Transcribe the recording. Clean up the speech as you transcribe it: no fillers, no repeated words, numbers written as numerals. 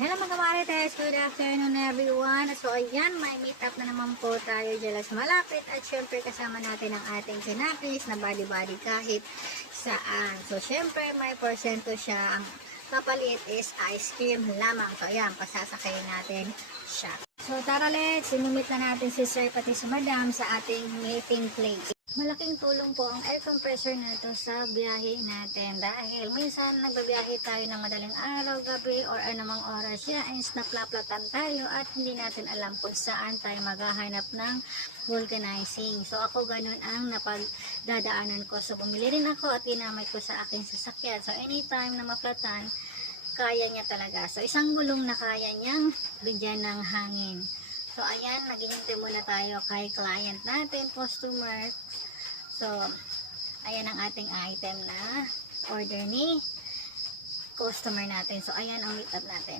Hello mga marites, good afternoon everyone. So ayan, may meet up na naman po tayo dyan sa malapit at syempre kasama natin ang ating sinapis na body-body kahit saan. So syempre may porsyento siya, ang papalit is ice cream lamang. So ayan, pasasakayin natin siya. So tara let's, sinumit na natin si Sir pati si Madam sa ating meeting place. Malaking tulong po ang air compressor na ito sa biyahe natin dahil minsan nagbabiyahe tayo ng madaling araw, gabi or anumang oras yan is naplaplatan tayo at hindi natin alam kung saan tayo maghahanap ng vulcanizing. So ako ganun ang napagdadaanan ko. So bumili rin ako at ginamit ko sa aking sasakyan. So anytime na maplatan, kaya niya talaga. So isang gulong na kaya niyang bigyan ng hangin. So ayan, naghihintay muna tayo kay client natin, customer. So ayan ang ating item na order ni customer natin. So ayan ang meet up natin.